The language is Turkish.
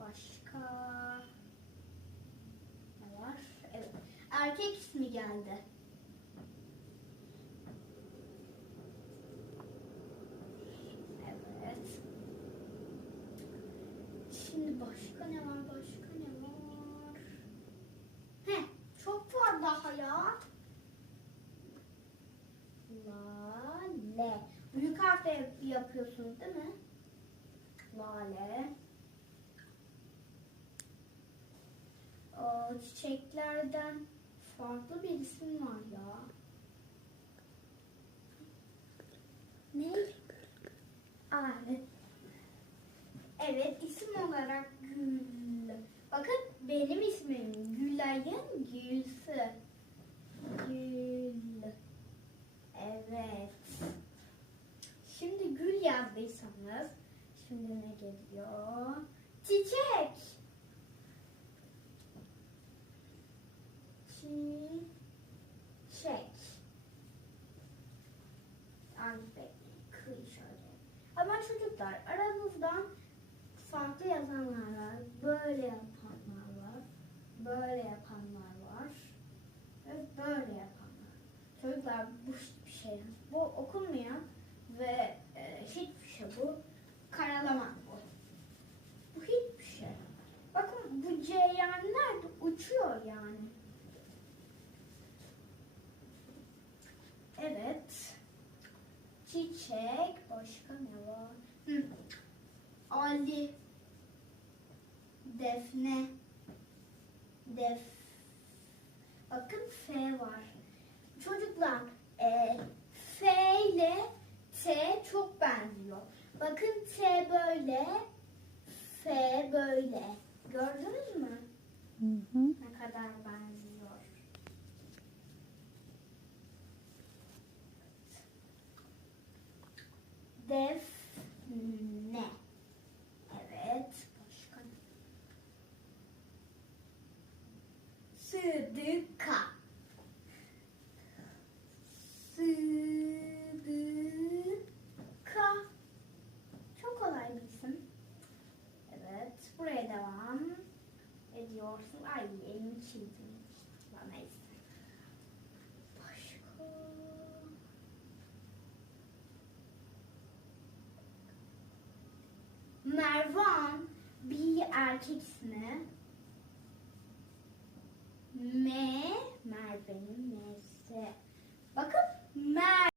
Başka ne var? Evet. Erkek ismi geldi. Evet. Şimdi başka ne var? Başka ne var? He, çok var daha ya. La, le. Büyük harfle yapıyorsunuz değil mi? Lale. Çiçeklerden farklı bir isim var ya. Ne? Aa, evet. Evet, isim olarak Gül. Bakın benim ismim Gülay'ın Gülsü. Gül. Evet. Şimdi gül yazdıysanız şimdi ne geliyor? Çiçek. Çiçek. Ay bekleyin, kıy şöyle. Ama çocuklar aranızdan farklı yazanlar var. Böyle yapanlar var. Böyle yapanlar var. Ve böyle yapanlar. Çocuklar bu hiçbir şey. Bu okunmayan ve e, hiçbir şey bu. Karalamak bu. Hiçbir şey. Bakın bu ceyanlar uçuyor yani. Evet. Çiçek. Başka ne var? Hı. Ali. Defne. Def. Bakın F var. Çocuklar e, F ile T çok benziyor. Bakın T böyle, F böyle. Gördünüz mü? Hı hı. Ne kadar benziyor. Defne. Evet. Başka ne? Sıdıka. Sıdıka. Çok kolay bir isim. Evet. Buraya devam ediyorsun. Ay elimi çizdim. Bana. Başka. Mervan bir erkek ismi. M Merve'nin M'si.